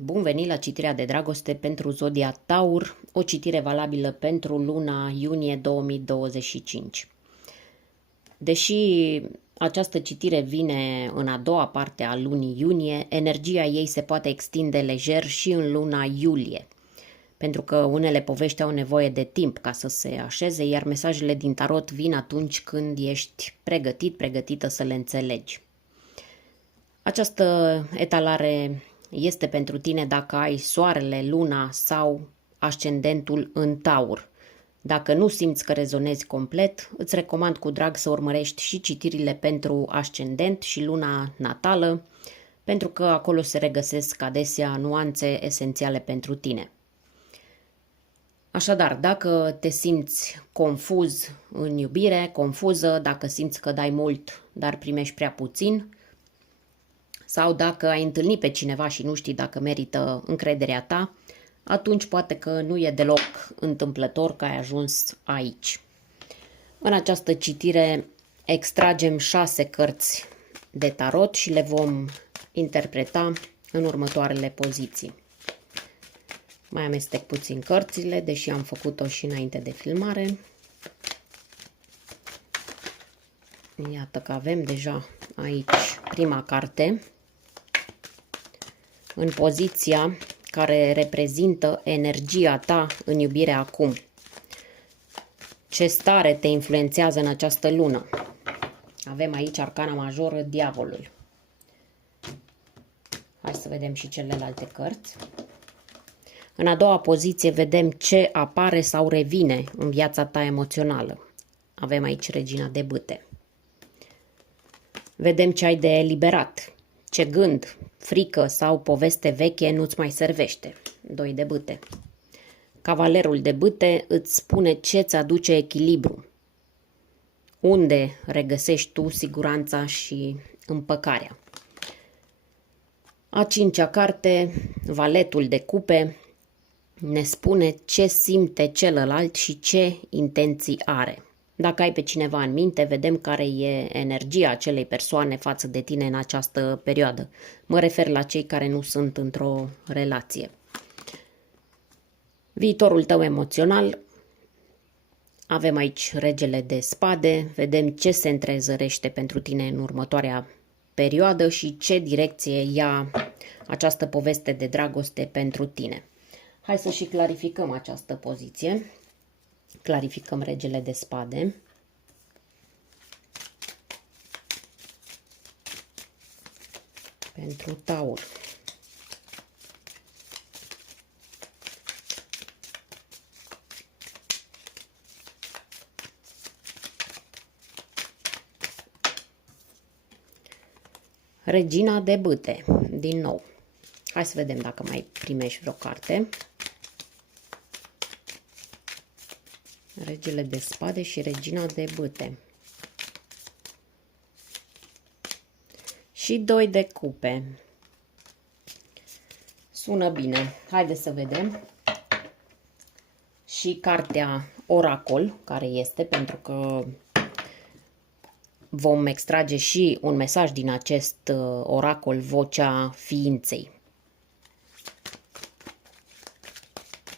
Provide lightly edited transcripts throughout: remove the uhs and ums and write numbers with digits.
Bun venit la citirea de dragoste pentru Zodia Taur, o citire valabilă pentru luna iunie 2025. Deși această citire vine în a doua parte a lunii iunie, energia ei se poate extinde lejer și în luna iulie, pentru că unele povești au nevoie de timp ca să se așeze, iar mesajele din tarot vin atunci când ești pregătită să le înțelegi. Această etalare este pentru tine dacă ai soarele, luna sau ascendentul în Taur. Dacă nu simți că rezonezi complet, îți recomand cu drag să urmărești și citirile pentru ascendent și luna natală, pentru că acolo se regăsesc adesea nuanțe esențiale pentru tine. Așadar, dacă te simți confuz în iubire, confuză, dacă simți că dai mult, dar primești prea puțin, sau dacă ai întâlnit pe cineva și nu știi dacă merită încrederea ta, atunci poate că nu e deloc întâmplător că ai ajuns aici. În această citire extragem 6 cărți de tarot și le vom interpreta în următoarele poziții. Mai amestec puțin cărțile, deși am făcut-o și înainte de filmare. Iată că avem deja aici prima carte, în poziția care reprezintă energia ta în iubire acum. Ce stare te influențează în această lună? Avem aici arcana majoră, diavolul. Hai să vedem și celelalte cărți. În a doua poziție vedem ce apare sau revine în viața ta emoțională. Avem aici regina de bâte. Vedem ce ai de eliberat. Ce gând, frică sau poveste veche nu-ți mai servește. 2 de bâte. Cavalerul de bâte îți spune ce-ți aduce echilibru. Unde regăsești tu siguranța și împăcarea. A 5-a carte, valetul de cupe, ne spune ce simte celălalt și ce intenții are. Dacă ai pe cineva în minte, vedem care e energia acelei persoane față de tine în această perioadă. Mă refer la cei care nu sunt într-o relație. Viitorul tău emoțional. Avem aici regele de spade. Vedem ce se întrezărește pentru tine în următoarea perioadă și ce direcție ia această poveste de dragoste pentru tine. Hai să și clarificăm această poziție. Clarificăm regele de spade. Pentru Taur. Regina de bâte, din nou. Hai să vedem dacă mai primești vreo carte. Regele de spade și regina de bâte. Și 2 de cupe. Sună bine. Haideți să vedem. Și cartea oracol, care este, pentru că vom extrage și un mesaj din acest oracol, vocea ființei.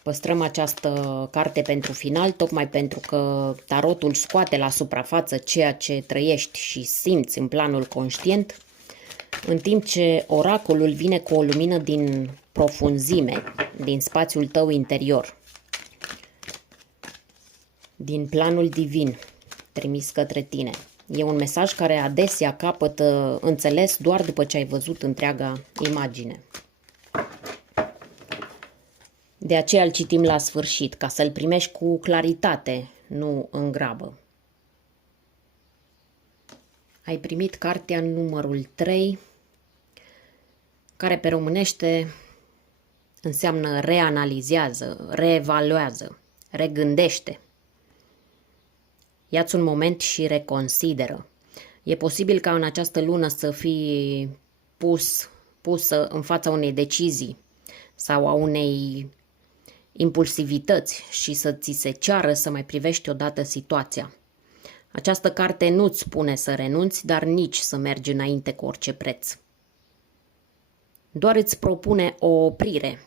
Păstrăm această carte pentru final, tocmai pentru că tarotul scoate la suprafață ceea ce trăiești și simți în planul conștient, în timp ce oracolul vine cu o lumină din profunzime, din spațiul tău interior, din planul divin trimis către tine. E un mesaj care adesea capătă înțeles doar după ce ai văzut întreaga imagine. De aceea îl citim la sfârșit, ca să-l primești cu claritate, nu în grabă. Ai primit cartea numărul 3, care pe românește înseamnă reanalizează, reevaluează, regândește. Ia-ți un moment și reconsideră. E posibil ca în această lună să fii pusă în fața unei decizii sau a unei impulsivități și să ți se ceară să mai privești odată situația. Această carte nu-ți spune să renunți, dar nici să mergi înainte cu orice preț. doar îți propune o oprire.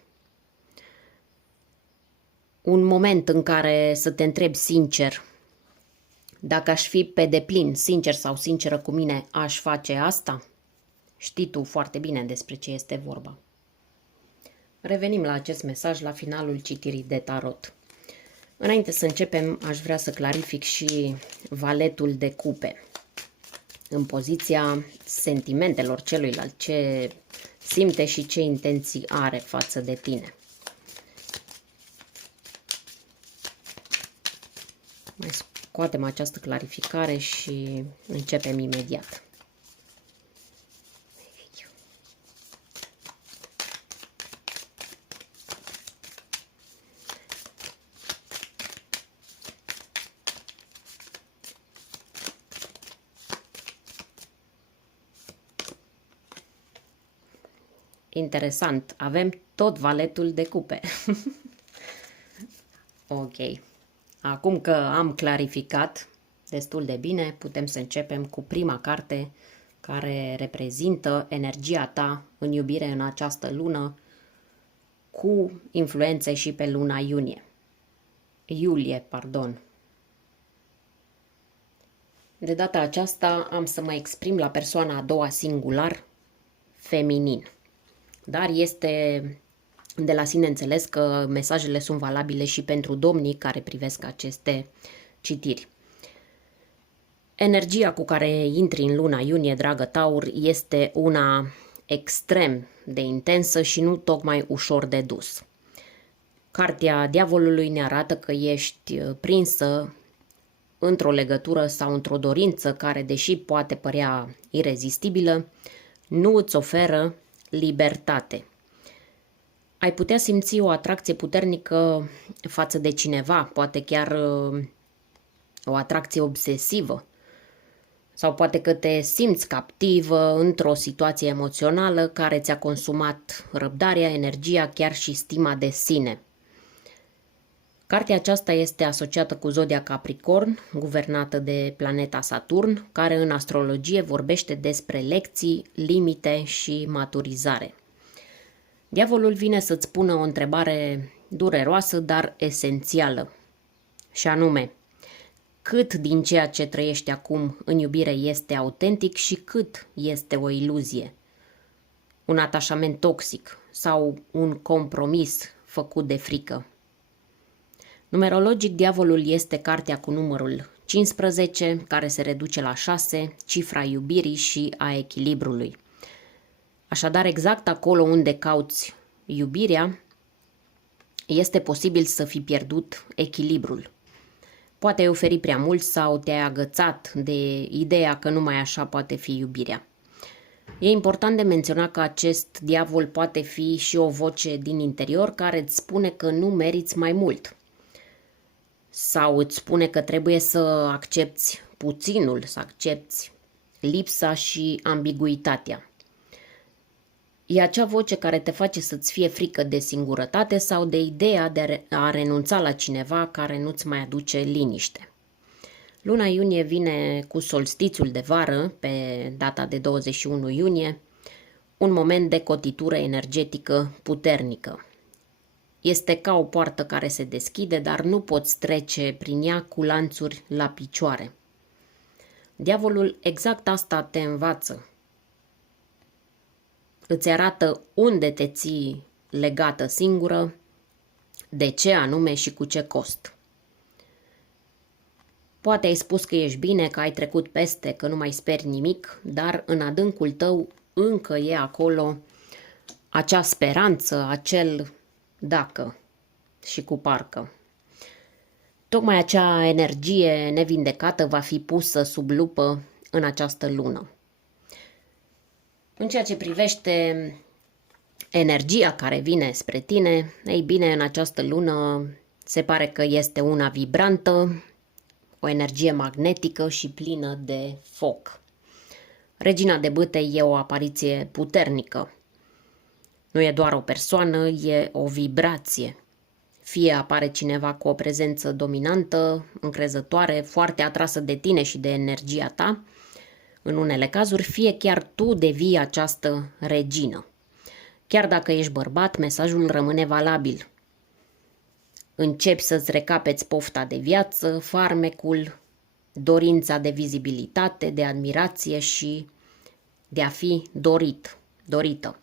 Un moment în care să te întrebi sincer, dacă aș fi pe deplin sincer sau sinceră cu mine, aș face asta? Știi tu foarte bine despre ce este vorba. Revenim la acest mesaj la finalul citirii de tarot. Înainte să începem, aș vrea să clarific și valetul de cupe. În poziția sentimentelor celuilalt, ce simte și ce intenții are față de tine. Mai scoatem această clarificare și începem imediat. Interesant, avem tot valetul de cupe. Ok. Acum că am clarificat destul de bine, putem să începem cu prima carte care reprezintă energia ta în iubire în această lună, cu influențe și pe luna iulie. De data aceasta am să mă exprim la persoana a doua singular, feminin. Dar este de la sine înțeles că mesajele sunt valabile și pentru domnii care privesc aceste citiri. Energia cu care intri în luna iunie, dragă Taur, este una extrem de intensă și nu tocmai ușor de dus. Cartea Diavolului ne arată că ești prinsă într-o legătură sau într-o dorință care, deși poate părea irezistibilă, nu îți oferă libertate. Ai putea simți o atracție puternică față de cineva, poate chiar o atracție obsesivă. Sau poate că te simți captivă într-o situație emoțională care ți-a consumat răbdarea, energia, chiar și stima de sine. Cartea aceasta este asociată cu zodia Capricorn, guvernată de planeta Saturn, care în astrologie vorbește despre lecții, limite și maturizare. Diavolul vine să-ți pună o întrebare dureroasă, dar esențială, și anume, cât din ceea ce trăiești acum în iubire este autentic și cât este o iluzie, un atașament toxic sau un compromis făcut de frică. Numerologic, diavolul este cartea cu numărul 15, care se reduce la 6, cifra iubirii și a echilibrului. Așadar, exact acolo unde cauți iubirea, este posibil să fi pierdut echilibrul. Poate ai oferit prea mult sau te-ai agățat de ideea că numai așa poate fi iubirea. E important de menționat că acest diavol poate fi și o voce din interior care îți spune că nu meriți mai mult. Sau îți spune că trebuie să accepti puținul, să accepti lipsa și ambiguitatea. E acea voce care te face să-ți fie frică de singurătate sau de ideea de a renunța la cineva care nu-ți mai aduce liniște. Luna iunie vine cu solstițiul de vară, pe data de 21 iunie, un moment de cotitură energetică puternică. Este ca o poartă care se deschide, dar nu poți trece prin ea cu lanțuri la picioare. Diavolul exact asta te învață. Îți arată unde te ții legată singură, de ce anume și cu ce cost. Poate ai spus că ești bine, că ai trecut peste, că nu mai speri nimic, dar în adâncul tău încă e acolo acea speranță, acel dacă și cu parcă. Tocmai acea energie nevindecată va fi pusă sub lupă în această lună. În ceea ce privește energia care vine spre tine, ei bine, în această lună se pare că este una vibrantă, o energie magnetică și plină de foc. Regina de bâte e o apariție puternică. Nu e doar o persoană, e o vibrație. Fie apare cineva cu o prezență dominantă, încrezătoare, foarte atrasă de tine și de energia ta, în unele cazuri, fie chiar tu devii această regină. Chiar dacă ești bărbat, mesajul rămâne valabil. Începi să-ți recapeți pofta de viață, farmecul, dorința de vizibilitate, de admirație și de a fi dorită.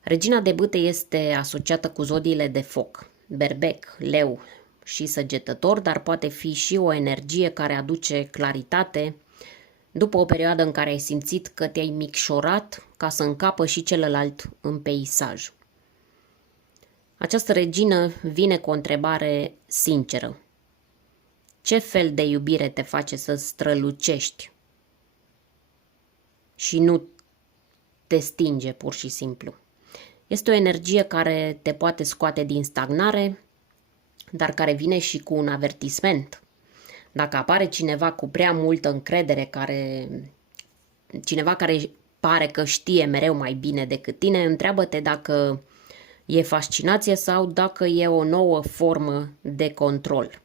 Regina de bâte este asociată cu zodiile de foc, berbec, leu și săgetător, dar poate fi și o energie care aduce claritate după o perioadă în care ai simțit că te-ai micșorat ca să încapă și celălalt în peisaj. Această regină vine cu o întrebare sinceră. Ce fel de iubire te face să strălucești și nu te stinge pur și simplu? Este o energie care te poate scoate din stagnare, dar care vine și cu un avertisment. Dacă apare cineva cu prea multă încredere, cineva care pare că știe mereu mai bine decât tine, întreabă-te dacă e fascinație sau dacă e o nouă formă de control.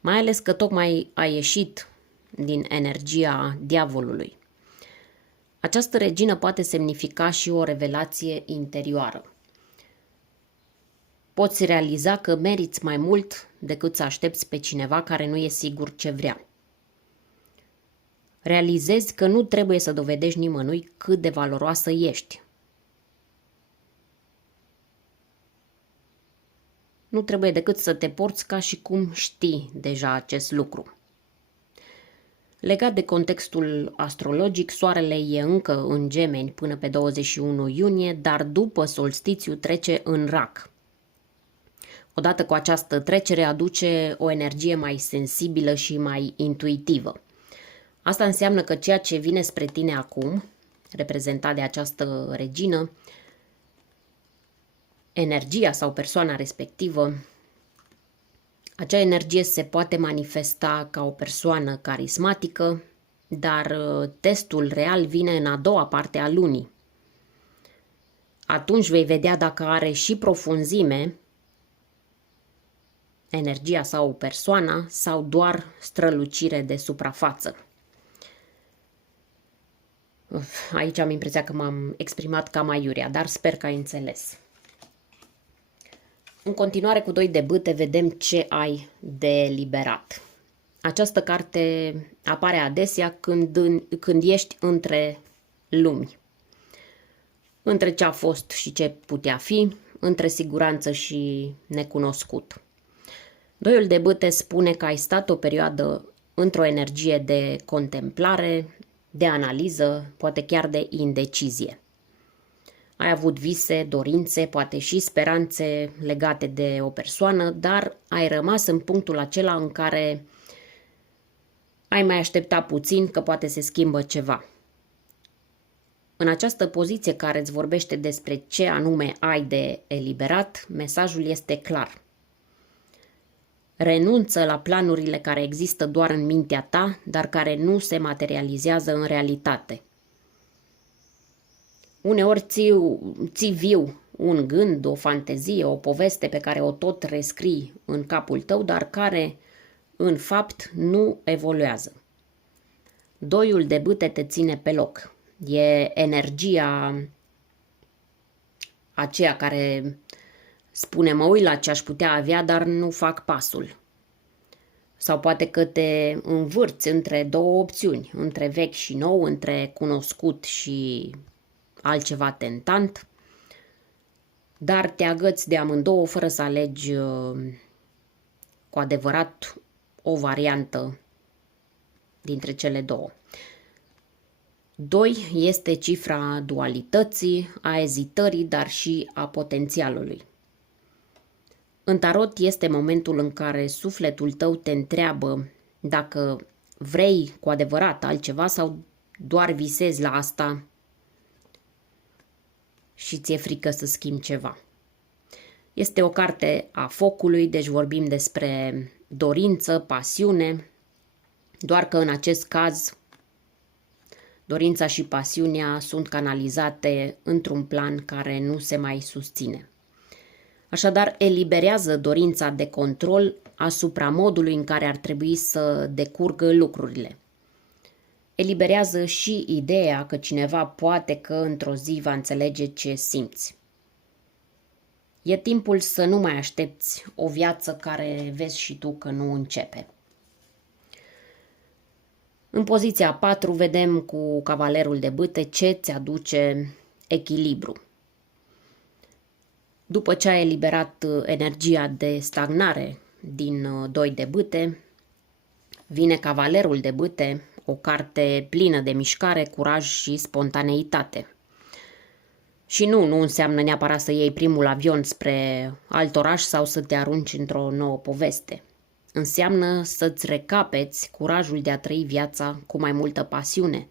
Mai ales că tocmai a ieșit din energia diavolului. Această regină poate semnifica și o revelație interioară. Poți realiza că meriți mai mult decât să aștepți pe cineva care nu e sigur ce vrea. Realizezi că nu trebuie să dovedești nimănui cât de valoroasă ești. Nu trebuie decât să te porți ca și cum știi deja acest lucru. Legat de contextul astrologic, soarele e încă în Gemeni până pe 21 iunie, dar după solstițiu trece în Rac. Odată cu această trecere aduce o energie mai sensibilă și mai intuitivă. Asta înseamnă că ceea ce vine spre tine acum, reprezentat de această regină, energia sau persoana respectivă, acea energie se poate manifesta ca o persoană carismatică, dar testul real vine în a doua parte a lunii. Atunci vei vedea dacă are și profunzime, energia sau persoana, sau doar strălucire de suprafață. Aici am impresia că m-am exprimat cam aiurea, dar sper că ai înțeles. În continuare cu 2 de bâte vedem ce ai de eliberat. Această carte apare adesea când ești între lumi. Între ce a fost și ce putea fi, între siguranță și necunoscut. 2 de bâte spune că ai stat o perioadă într-o energie de contemplare, de analiză, poate chiar de indecizie. Ai avut vise, dorințe, poate și speranțe legate de o persoană, dar ai rămas în punctul acela în care ai mai așteptat puțin că poate se schimbă ceva. În această poziție care îți vorbește despre ce anume ai de eliberat, mesajul este clar. Renunță la planurile care există doar în mintea ta, dar care nu se materializează în realitate. Uneori ții viu un gând, o fantezie, o poveste pe care o tot rescrii în capul tău, dar care, în fapt, nu evoluează. 2 de bâte te ține pe loc. E energia aceea care spune, mă uit la ce aș putea avea, dar nu fac pasul. Sau poate că te învârți între 2 opțiuni, între vechi și nou, între cunoscut și altceva tentant, dar te agăți de amândouă fără să alegi cu adevărat o variantă dintre cele 2. 2 este cifra dualității, a ezitării, dar și a potențialului. În tarot este momentul în care sufletul tău te întreabă dacă vrei cu adevărat altceva sau doar visezi la asta și ți-e frică să schimbi ceva. Este o carte a focului, deci vorbim despre dorință, pasiune, doar că în acest caz dorința și pasiunea sunt canalizate într-un plan care nu se mai susține. Așadar, eliberează dorința de control asupra modului în care ar trebui să decurgă lucrurile. eliberează și ideea că cineva poate că într-o zi va înțelege ce simți. E timpul să nu mai aștepți o viață care vezi și tu că nu începe. În poziția 4 vedem cu cavalerul de bâte ce ți aduce echilibru. După ce ai eliberat energia de stagnare din 2 de bâte, vine cavalerul de bâte, o carte plină de mișcare, curaj și spontaneitate. Și nu înseamnă neapărat să iei primul avion spre alt oraș sau să te arunci într-o nouă poveste. Înseamnă să-ți recapeți curajul de a trăi viața cu mai multă pasiune,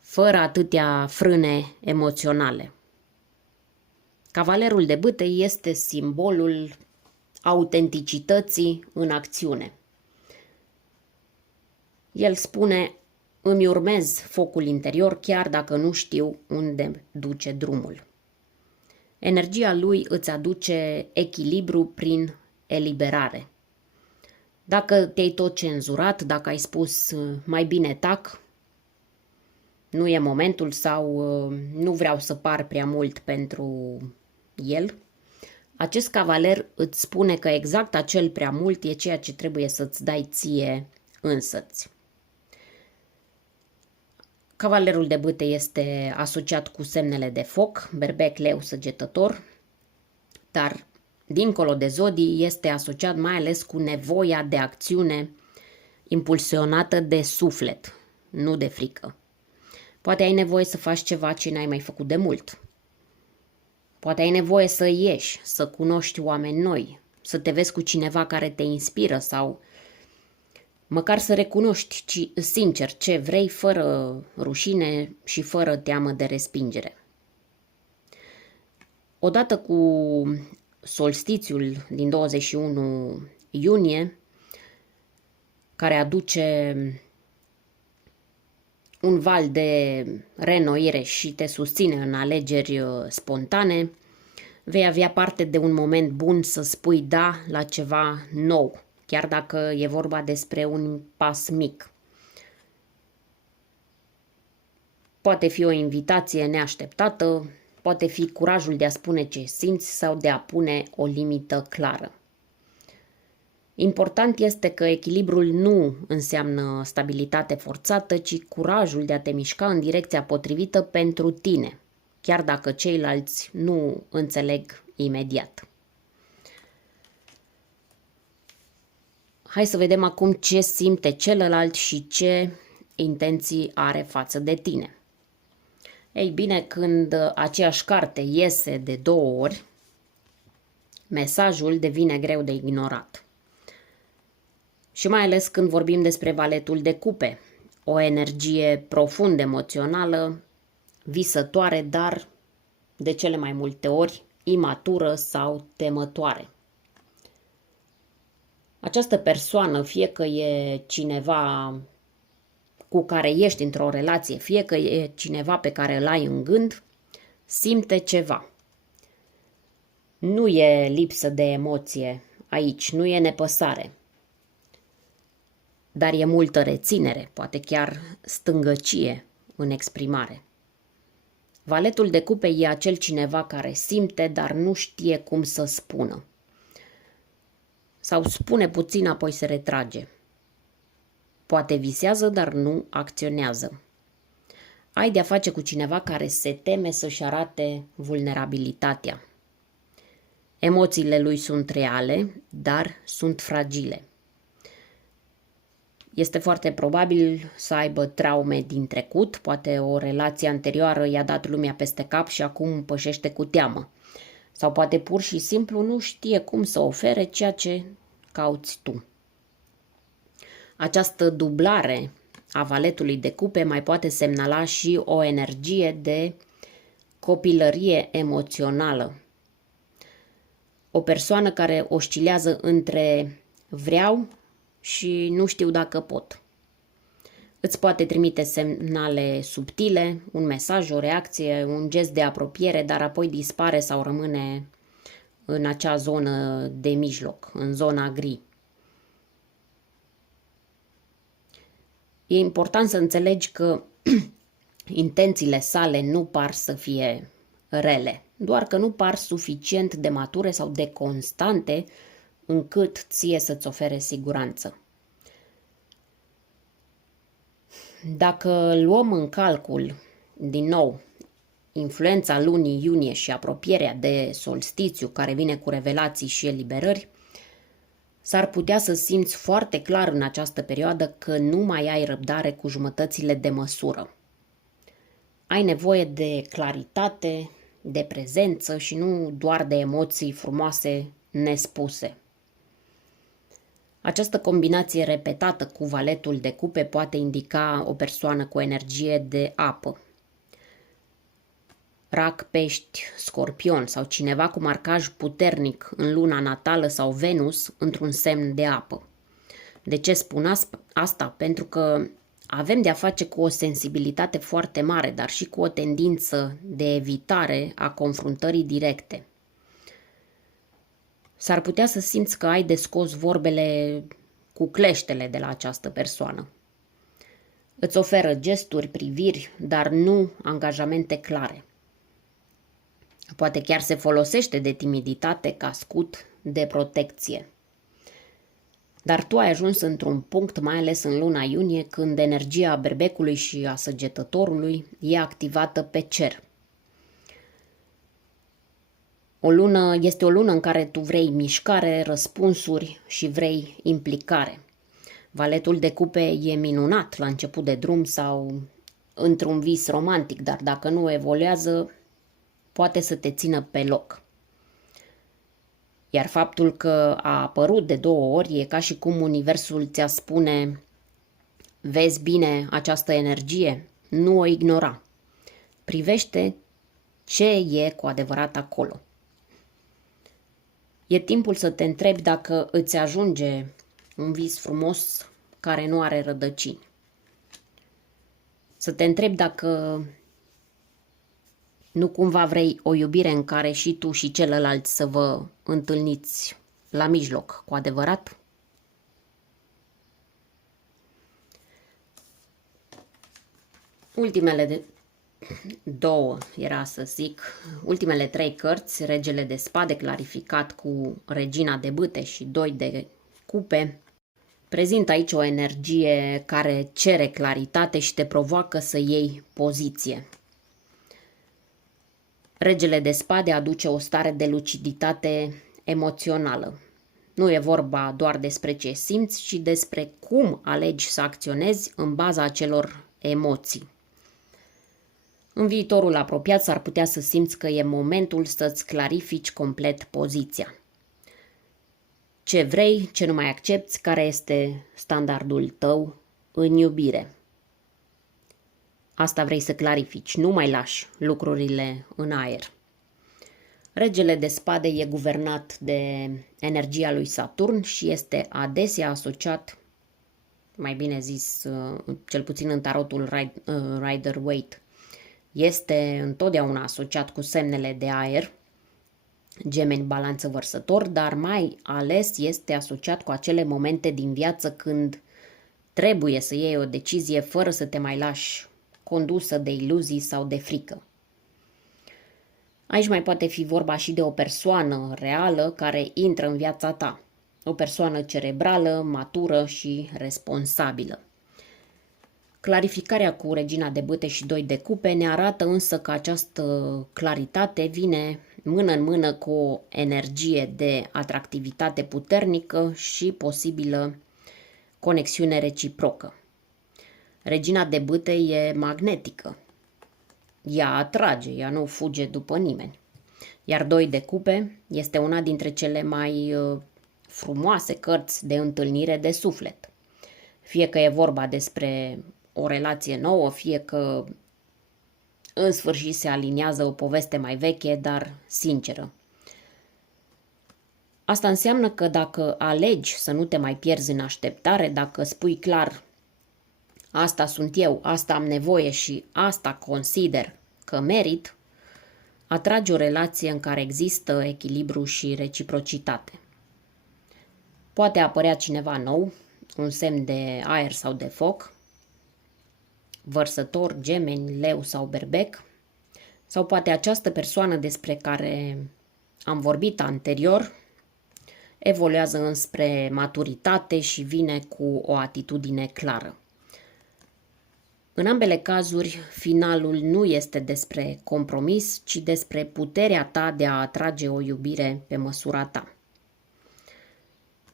fără atâtea frâne emoționale. Cavalerul de bâte este simbolul autenticității în acțiune. El spune: îmi urmez focul interior chiar dacă nu știu unde duce drumul. Energia lui îți aduce echilibru prin eliberare. Dacă te-ai tot cenzurat, dacă ai spus mai bine tac, nu e momentul sau nu vreau să par prea mult pentru el, acest cavaler îți spune că exact acel prea mult e ceea ce trebuie să-ți dai ție însăți. Cavalerul de bâte este asociat cu semnele de foc, berbec, leu, săgetător, dar dincolo de zodii este asociat mai ales cu nevoia de acțiune impulsionată de suflet, nu de frică. Poate ai nevoie să faci ceva ce n-ai mai făcut de mult. Poate ai nevoie să ieși, să cunoști oameni noi, să te vezi cu cineva care te inspiră sau măcar să recunoști sincer ce vrei, fără rușine și fără teamă de respingere. Odată cu solstițiul din 21 iunie, care aduce un val de reînnoire și te susține în alegeri spontane, vei avea parte de un moment bun să spui da la ceva nou, chiar dacă e vorba despre un pas mic. Poate fi o invitație neașteptată, poate fi curajul de a spune ce simți sau de a pune o limită clară. Important este că echilibrul nu înseamnă stabilitate forțată, ci curajul de a te mișca în direcția potrivită pentru tine, chiar dacă ceilalți nu înțeleg imediat. Hai să vedem acum ce simte celălalt și ce intenții are față de tine. Ei bine, când aceeași carte iese de 2 ori, mesajul devine greu de ignorat. Și mai ales când vorbim despre valetul de cupe, o energie profund emoțională, visătoare, dar de cele mai multe ori imatură sau temătoare. Această persoană, fie că e cineva cu care ești într-o relație, fie că e cineva pe care îl ai în gând, simte ceva. Nu e lipsă de emoție aici, nu e nepăsare, dar e multă reținere, poate chiar stângăcie în exprimare. Valetul de cupe e acel cineva care simte, dar nu știe cum să spună. Sau spune puțin, apoi se retrage. Poate visează, dar nu acționează. Ai de-a face cu cineva care se teme să-și arate vulnerabilitatea. Emoțiile lui sunt reale, dar sunt fragile. Este foarte probabil să aibă traume din trecut, poate o relație anterioară i-a dat lumea peste cap și acum pășește cu teamă. Sau poate pur și simplu nu știe cum să ofere ceea ce cauți tu. Această dublare a valetului de cupe mai poate semnala și o energie de copilărie emoțională. O persoană care oscilează între vreau și nu știu dacă pot. Îți poate trimite semnale subtile, un mesaj, o reacție, un gest de apropiere, dar apoi dispare sau rămâne în acea zonă de mijloc, în zona gri. E important să înțelegi că intențiile sale nu par să fie rele, doar că nu par suficient de mature sau de constante încât ție să-ți ofere siguranță. Dacă luăm în calcul, din nou, influența lunii iunie și apropierea de solstițiu care vine cu revelații și eliberări, s-ar putea să simți foarte clar în această perioadă că nu mai ai răbdare cu jumătățile de măsură. Ai nevoie de claritate, de prezență și nu doar de emoții frumoase nespuse. Această combinație repetată cu valetul de cupe poate indica o persoană cu energie de apă. Rac, pești, scorpion sau cineva cu marcaj puternic în luna natală sau Venus într-un semn de apă. De ce spun asta? Pentru că avem de-a face cu o sensibilitate foarte mare, dar și cu o tendință de evitare a confruntării directe. S-ar putea să simți că ai de scos vorbele cu cleștele de la această persoană. Îți oferă gesturi, priviri, dar nu angajamente clare. Poate chiar se folosește de timiditate ca scut de protecție. Dar tu ai ajuns într-un punct, mai ales în luna iunie, când energia berbecului și a săgetătorului e activată pe cer. Este o lună în care tu vrei mișcare, răspunsuri și vrei implicare. Valetul de cupe e minunat la început de drum sau într-un vis romantic, dar dacă nu evoluează, poate să te țină pe loc. Iar faptul că a apărut de 2 ori e ca și cum universul ți-a spune: vezi bine această energie, nu o ignora. Privește ce e cu adevărat acolo. E timpul să te întrebi dacă îți ajunge un vis frumos care nu are rădăcini. Să te întrebi dacă nu cumva vrei o iubire în care și tu și celălalt să vă întâlniți la mijloc, cu adevărat? Ultimele 3 cărți, Regele de Spade clarificat cu Regina de Bâte și 2 de Cupe, prezintă aici o energie care cere claritate și te provoacă să iei poziție. Regele de Spade aduce o stare de luciditate emoțională. Nu e vorba doar despre ce simți, ci despre cum alegi să acționezi în baza acelor emoții. În viitorul apropiat s-ar putea să simți că e momentul să-ți clarifici complet poziția. Ce vrei, ce nu mai accepți, care este standardul tău în iubire. Asta vrei să clarifici, nu mai lași lucrurile în aer. Regele de Spade e guvernat de energia lui Saturn și este adesea asociat, mai bine zis, cel puțin în tarotul Rider-Waite, este întotdeauna asociat cu semnele de aer, Gemeni, Balanță, Vărsător, dar mai ales este asociat cu acele momente din viață când trebuie să iei o decizie fără să te mai lași condusă de iluzii sau de frică. Aici mai poate fi vorba și de o persoană reală care intră în viața ta, o persoană cerebrală, matură și responsabilă. Clarificarea cu Regina de Bâte și 2 de Cupe ne arată însă că această claritate vine mână în mână cu o energie de atractivitate puternică și posibilă conexiune reciprocă. Regina de Bâte e magnetică. Ea atrage, ea nu fuge după nimeni. Iar 2 de Cupe este una dintre cele mai frumoase cărți de întâlnire de suflet. Fie că e vorba despre o relație nouă, fie că în sfârșit se aliniază o poveste mai veche, dar sinceră. Asta înseamnă că dacă alegi să nu te mai pierzi în așteptare, dacă spui clar: asta sunt eu, asta am nevoie și asta consider că merit, atragi o relație în care există echilibru și reciprocitate. Poate apărea cineva nou, un semn de aer sau de foc, Vărsător, Gemeni, Leu sau Berbec, sau poate această persoană despre care am vorbit anterior evoluează înspre maturitate și vine cu o atitudine clară. În ambele cazuri, finalul nu este despre compromis, ci despre puterea ta de a atrage o iubire pe măsura ta.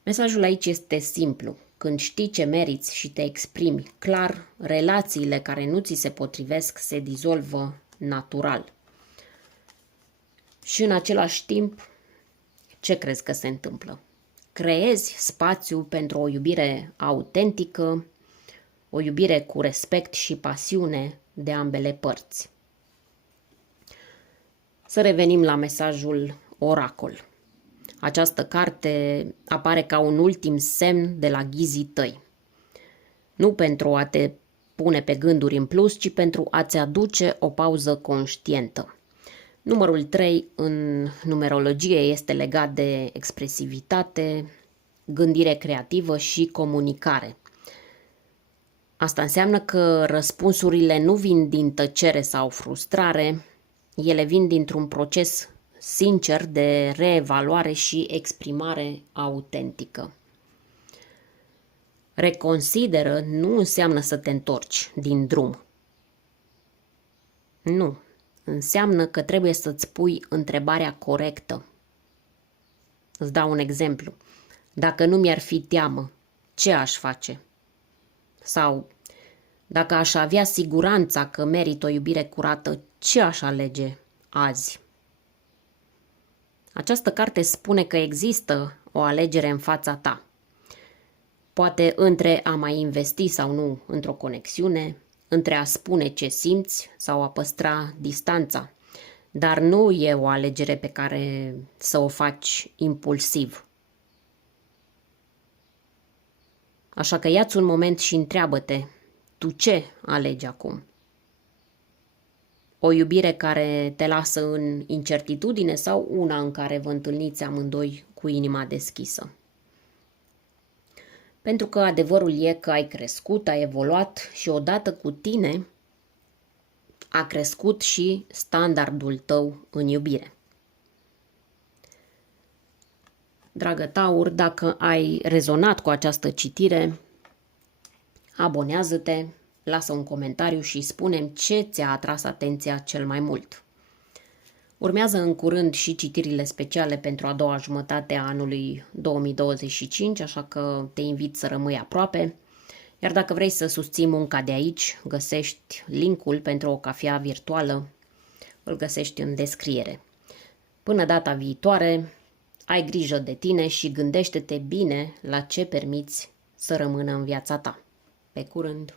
Mesajul aici este simplu. Când știi ce meriți și te exprimi clar, relațiile care nu ți se potrivesc se dizolvă natural. Și în același timp, ce crezi că se întâmplă? Creezi spațiu pentru o iubire autentică, o iubire cu respect și pasiune de ambele părți. Să revenim la mesajul oracol. Această carte apare ca un ultim semn de la ghizii tăi. Nu pentru a te pune pe gânduri în plus, ci pentru a-ți aduce o pauză conștientă. Numărul 3 în numerologie este legat de expresivitate, gândire creativă și comunicare. Asta înseamnă că răspunsurile nu vin din tăcere sau frustrare, ele vin dintr-un proces sincer de reevaluare și exprimare autentică. Reconsideră nu înseamnă să te întorci din drum. Nu. Înseamnă că trebuie să-ți pui întrebarea corectă. Îți dau un exemplu. Dacă nu mi-ar fi teamă, ce aș face? Sau, dacă aș avea siguranța că merit o iubire curată, ce aș alege azi? Această carte spune că există o alegere în fața ta. Poate între a mai investi sau nu într-o conexiune, între a spune ce simți sau a păstra distanța, dar nu e o alegere pe care să o faci impulsiv. Așa că ia-ți un moment și întreabă-te, tu ce alegi acum? O iubire care te lasă în incertitudine sau una în care vă întâlniți amândoi cu inima deschisă? Pentru că adevărul e că ai crescut, ai evoluat și odată cu tine a crescut și standardul tău în iubire. Dragă Taur, dacă ai rezonat cu această citire, abonează-te, lasă un comentariu și spune-mi ce ți-a atras atenția cel mai mult. Urmează în curând și citirile speciale pentru a doua jumătate a anului 2025, așa că te invit să rămâi aproape. Iar dacă vrei să susții munca de aici, găsești linkul pentru o cafea virtuală, îl găsești în descriere. Până data viitoare, ai grijă de tine și gândește-te bine la ce permiți să rămână în viața ta. Pe curând!